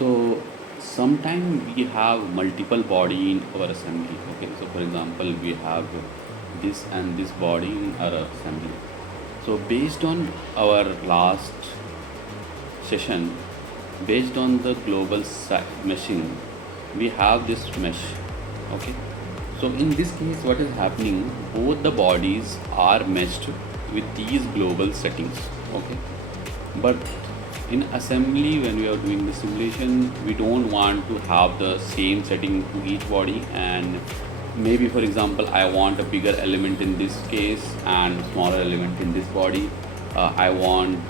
So sometimes we have multiple body in our assembly. Okay, so for example, we have this and this body in our assembly. So based on our last session, based on the global meshing, we have this mesh. Okay, so in this case, what is happening? Both the bodies are meshed with these global settings. Okay, but in assembly, when we are doing the simulation, we don't want to have the same setting to each body, and maybe for example I want a bigger element in this case and smaller element in this body. I want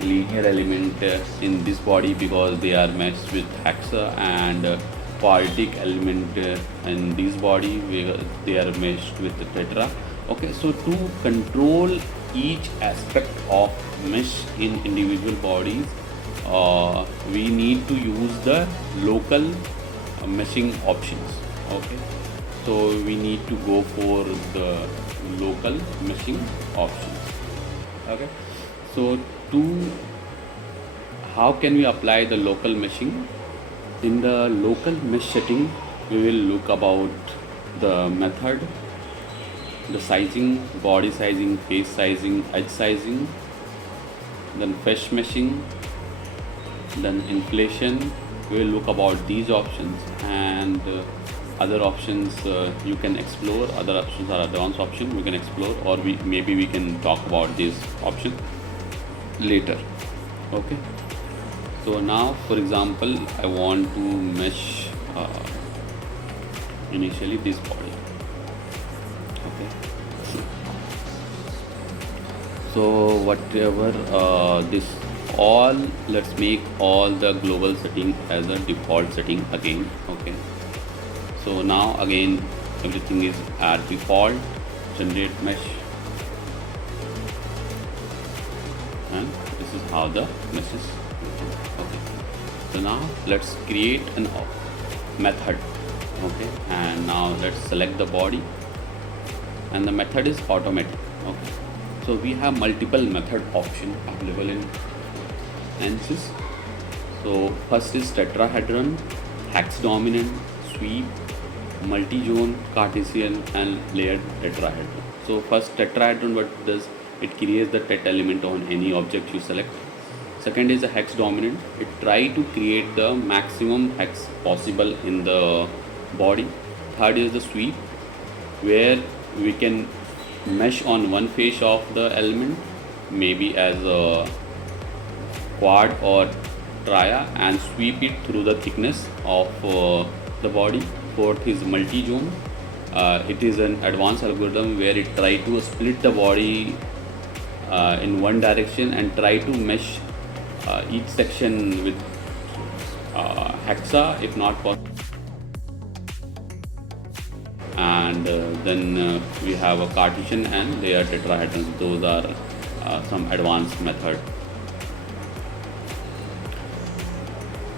linear element in this body because they are matched with hexa, and quadratic element in this body where they are meshed with the tetra. Okay, so to control each aspect of mesh in individual bodies, we need to use the local meshing options. Okay, so we need to go for the local meshing options. Okay, so to how can we apply the local meshing? In the local mesh setting, we will look about the method, the sizing, body sizing, face sizing, edge sizing, then fresh meshing, then inflation. We will look about these options, and other options you can explore. Other options are advanced option we can explore, or maybe we can talk about this option later. Okay, so now for example I want to mesh initially this body. Okay, so whatever this all, let's make all the global setting as a default setting again. Okay, so now again everything is at default. Generate mesh, and this is how the mesh is written. Okay, so now let's create an method. Okay, and now let's select the body, and the method is automatic. Okay, so we have multiple method option available in Ansys. So first is tetrahedron, hex dominant, sweep, multi-zone, Cartesian, and layered tetrahedron. So first tetrahedron, what it does, it creates the tet element on any object you select. Second is a hex dominant. It try to create the maximum hex possible in the body. Third is the sweep, where we can mesh on one face of the element, maybe as a quad or tria, and sweep it through the thickness of the body. Fourth is multi-zone. It is an advanced algorithm where it try to split the body in one direction and try to mesh each section with hexa if not possible. And then we have a Cartesian and layered tetrahedrons. Those are some advanced method.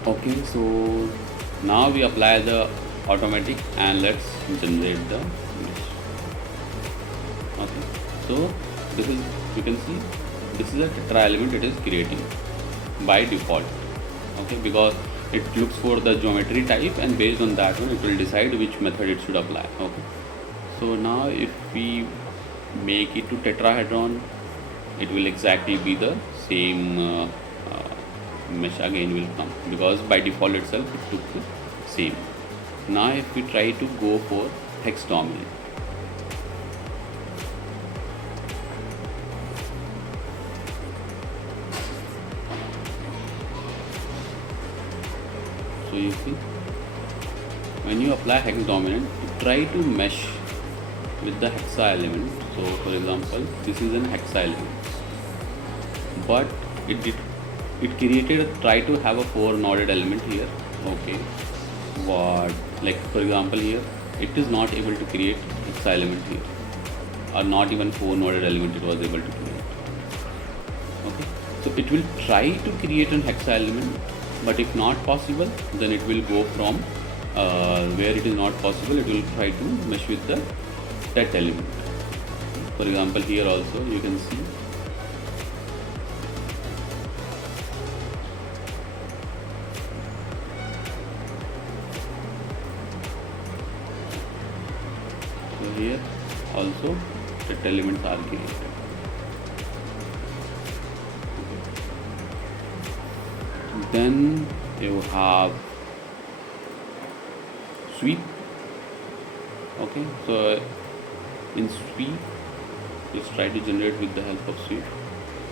Okay, so now we apply the automatic and let's generate the mesh. Okay, so this is, you can see this is a tetra element it is creating by default. Okay, because it looks for the geometry type, and based on that one it will decide which method it should apply. Okay, so now if we make it to tetrahedron, it will exactly be the same mesh again will come, because by default itself it took the same. Now if we try to go for hex dominant, so you see when you apply hex dominant, you try to mesh with the hexa element. So for example this is an hexa element, but it created try to have a 4 noded element here. Okay, what, like for example here it is not able to create hexa element here, or not even 4 noded element it was able to create. Okay, so it will try to create an hexa element, but if not possible then it will go from where it is not possible, it will try to mesh with the tet element. For example here also you can see here also tetra elements are created. Then you have sweep. Okay, so in sweep, let's try to generate with the help of sweep,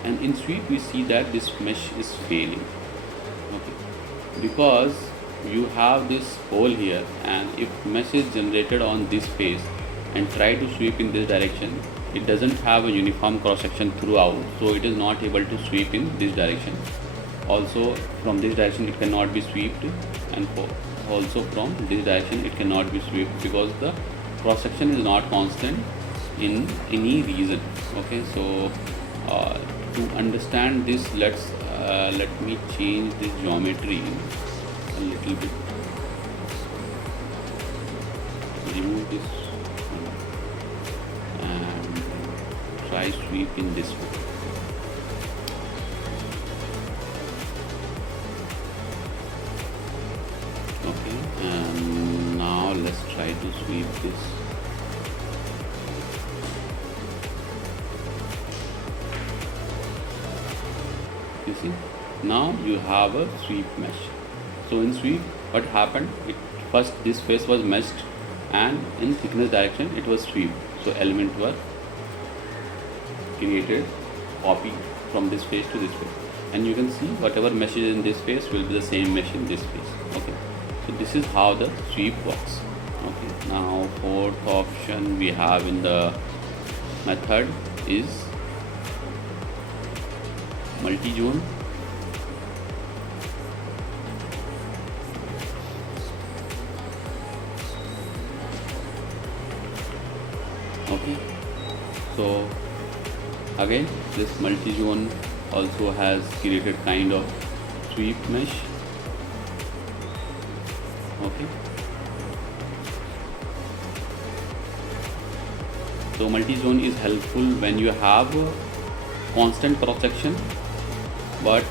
and in sweep we see that this mesh is failing. Okay, because you have this hole here, and if mesh is generated on this face and try to sweep in this direction, it doesn't have a uniform cross section throughout, so it is not able to sweep in this direction. Also from this direction it cannot be swept, and also from this direction it cannot be swept because the cross section is not constant in any region. Okay, so to understand this, let me change this geometry a little bit. Remove this and try sweep in this way. Okay, and now let's try to sweep this. You see, now you have a sweep mesh. So in sweep, what happened? First this face was meshed, and in thickness direction it was swept. So elements were created, copied from this face to this face, and you can see whatever mesh is in this face will be the same mesh in this face. Okay, so this is how the sweep works. Okay, now fourth option we have in the method is multi-zone. Okay, so again this multi-zone also has created kind of sweep mesh. Okay, so multi-zone is helpful when you have constant cross section, but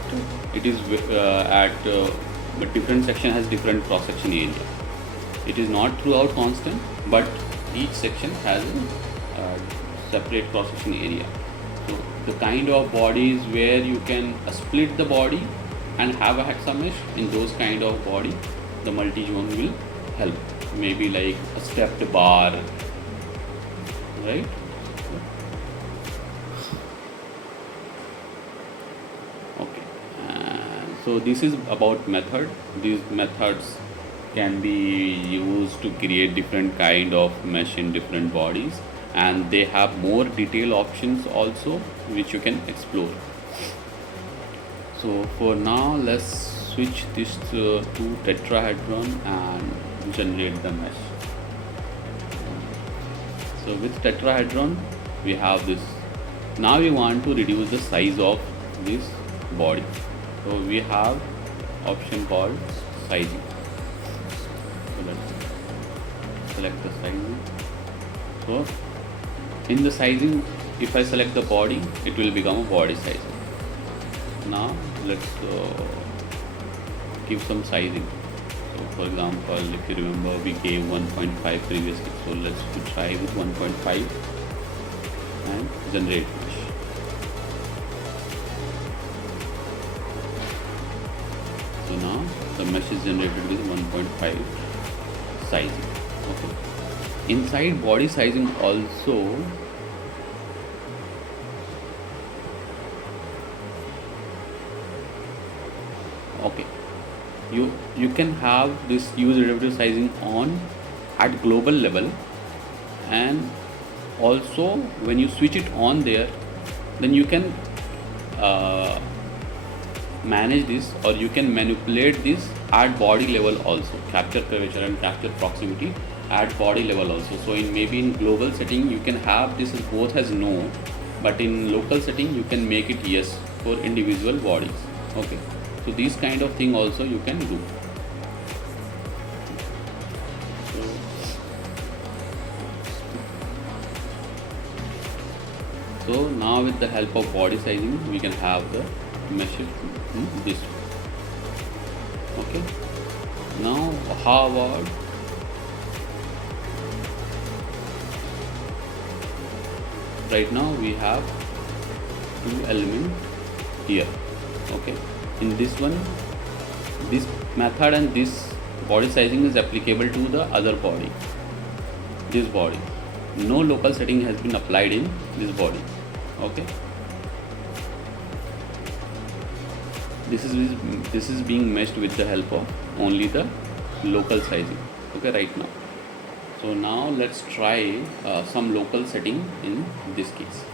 it is but different section has different cross section area. It is not throughout constant, but each section has a separate cross section area. So the kind of bodies where you can split the body and have a hexa mesh, in those kind of body the multi-zone will help. Maybe like a stepped bar, right? Okay, so this is about method. These methods can be used to create different kind of mesh in different bodies, and they have more detailed options also which you can explore. So for now let's switch this to tetrahedron and generate the mesh. So with tetrahedron we have this. Now we want to reduce the size of this body, so we have option called sizing. So let's select the sizing. So in the sizing, if I select the body, it will become a body sizing. Now let's give some sizing. So for example, if you remember we gave 1.5 previously, so let's try with 1.5 and generate mesh. So now the mesh is generated with 1.5 sizing. Okay, inside body sizing also okay, you can have this use derivative sizing on at global level, and also when you switch it on there, then you can manage this, or you can manipulate this at body level also, capture curvature and capture proximity at body level also. So in maybe in global setting you can have this as both as no, but in local setting you can make it yes for individual bodies. Okay, so these kind of thing also you can do. So now with the help of body sizing we can have the mesh this way. Okay, now how about right now we have two element here. Okay, in this one, this method and this body sizing is applicable to the other body, this body. No local setting has been applied in this body. Okay, this is being meshed with the help of only the local sizing. Okay, right now. So now let's try some local setting in this case.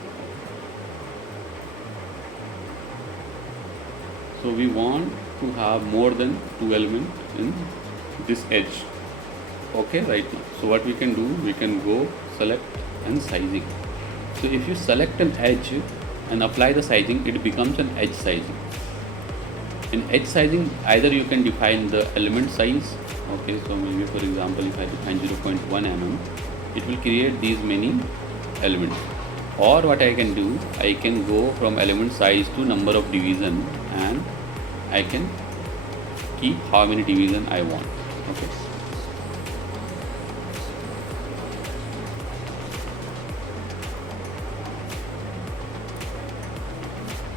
So we want to have more than two elements in this edge. Okay, right now. So what we can do, we can go select and sizing. So if you select an edge and apply the sizing, it becomes an edge sizing. In edge sizing, either you can define the element size. Okay, so maybe for example, if I define 0.1 mm, it will create these many elements. Or what I can do, I can go from element size to number of division, and I can keep how many division I want. Okay.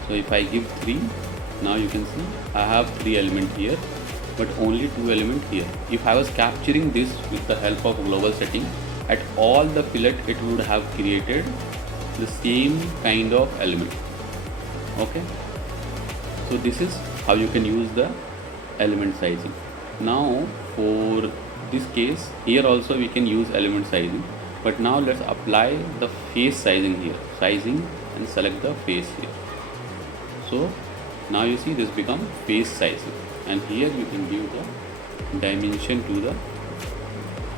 So if I give 3, now you can see I have 3 elements here, but only 2 elements here. If I was capturing this with the help of global setting, at all the fillet it would have created the same kind of element. Okay, so this is how you can use the element sizing. Now for this case, here also we can use element sizing, but now let's apply the face sizing here, sizing and select the face here. So now you see this become face sizing, and here you can give the dimension to the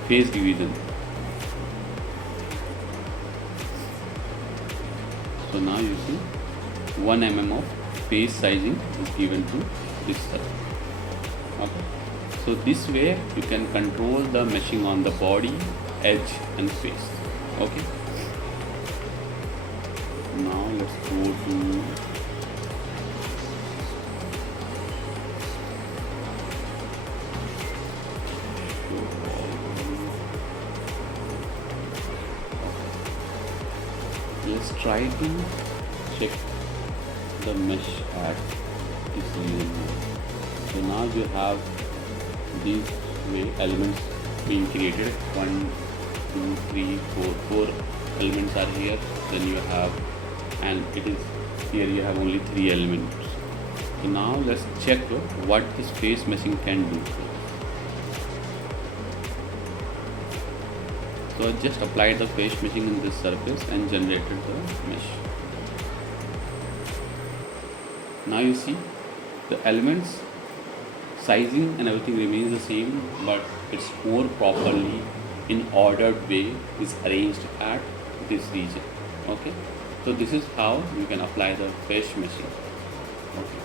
face division. So now you see 1 mm of face sizing is given to this circle. Okay. So this way you can control the meshing on the body, edge and face. Okay. Now let's go to let's try to check the mesh at this region here. So now you have these way elements being created. 1, 2, 3, 4 elements are here. Then you have, and it is here you have only 3 elements. So now let's check what this face meshing can do. So I just applied the face meshing in this surface and generated the mesh. Now you see the elements sizing and everything remains the same, but it's more properly in ordered way is arranged at this region. Okay, so this is how you can apply the face meshing. Okay.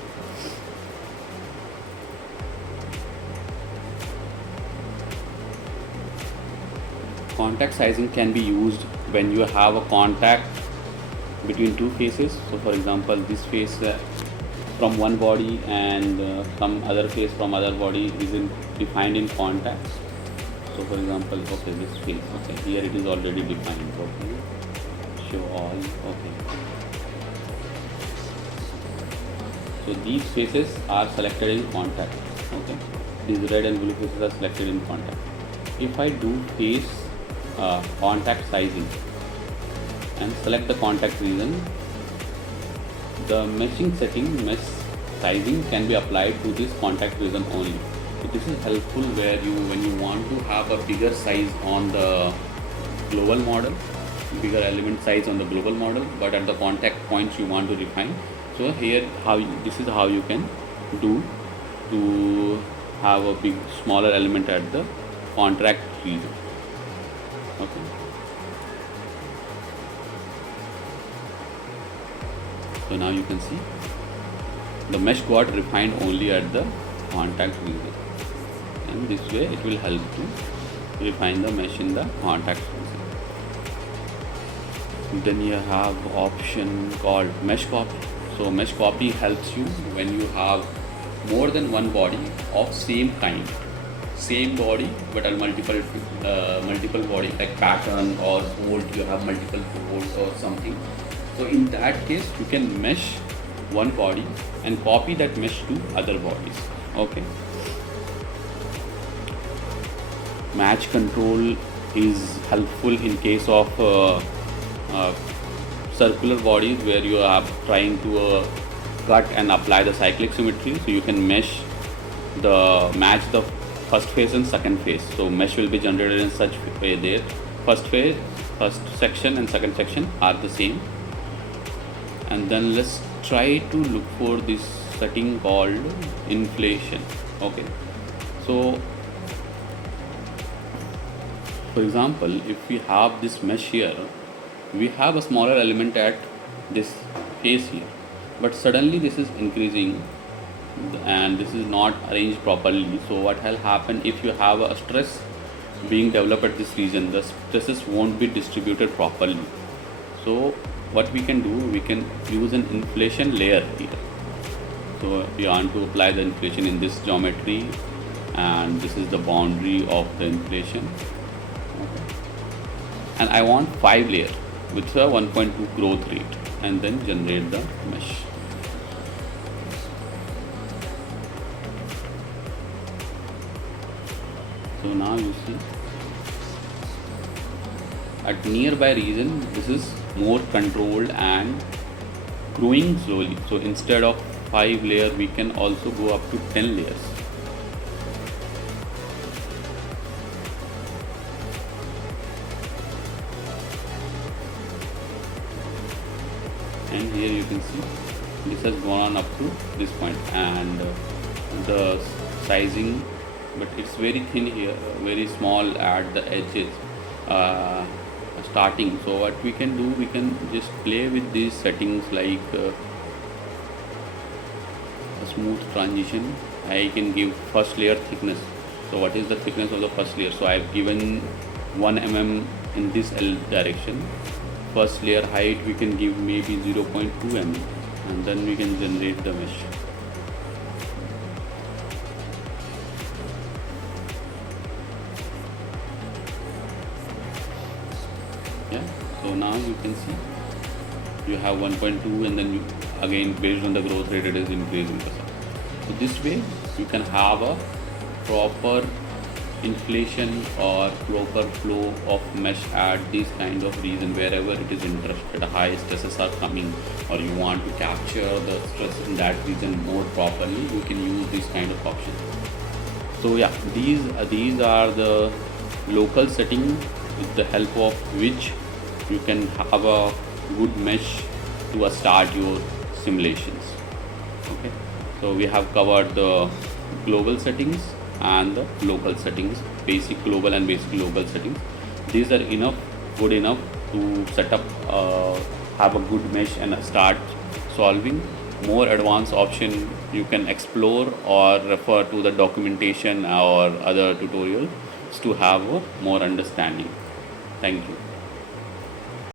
Contact sizing can be used when you have a contact between two faces. So for example, this face from one body and some other face from other body is defined in contact. So for example, okay, this face, okay, here it is already defined. Okay, show all. Okay, so these faces are selected in contact. Okay, these red and blue faces are selected in contact. If I do face contact sizing and select the contact region, the meshing setting, mesh sizing can be applied to this contact region only. So this is helpful where when you want to have a bigger size on the global model, bigger element size on the global model, but at the contact points you want to refine. So here this is how you can do to have a smaller element at the contact region. Okay. So now you can see the mesh got refined only at the contact region, and this way it will help to refine the mesh in the contact region. Then you have option called mesh copy. So mesh copy helps you when you have more than one body of same kind. same body but a multiple body like pattern or bolt, you have multiple bolts or something. So in that case you can mesh one body and copy that mesh to other bodies. Okay. Match control is helpful in case of uh, circular bodies where you are trying to cut and apply the cyclic symmetry. So you can match the first phase and second phase. So mesh will be generated in such way there. First phase, first section and second section are the same. And then let's try to look for this setting called inflation. Okay. So for example, if we have this mesh here, we have a smaller element at this face here, but suddenly this is increasing and this is not arranged properly. So what will happen if you have a stress being developed at this region, the stresses won't be distributed properly. So what we can do, we can use an inflation layer here. So we want to apply the inflation in this geometry, and this is the boundary of the inflation. Okay. And I want 5 layer with a 1.2 growth rate, and then generate the mesh. So now you see at nearby region this is more controlled and growing slowly. So instead of 5 layer we can also go up to 10 layers. And here you can see this has gone up to this point, and the sizing, but it's very thin here, very small at the edges starting. So what we can do, we can just play with these settings like a smooth transition. I can give first layer thickness. So what is the thickness of the first layer? So I have given 1 mm in this L direction. First layer height we can give maybe 0.2 mm, and then we can generate the mesh. Yeah, so now you can see you have 1.2, and then you, again based on the growth rate it is increasing the size. So this way you can have a proper inflation or proper flow of mesh at this kind of region wherever it is interested. High stresses are coming, or you want to capture the stress in that region more properly, you can use this kind of option. So yeah, these are the local setting with the help of which you can have a good mesh to start your simulations. Okay, so we have covered the global settings and the local settings, basic global and basic local settings. These are good enough to set up, have a good mesh and start solving. More advanced option you can explore or refer to the documentation or other tutorials to have more understanding. Thank you.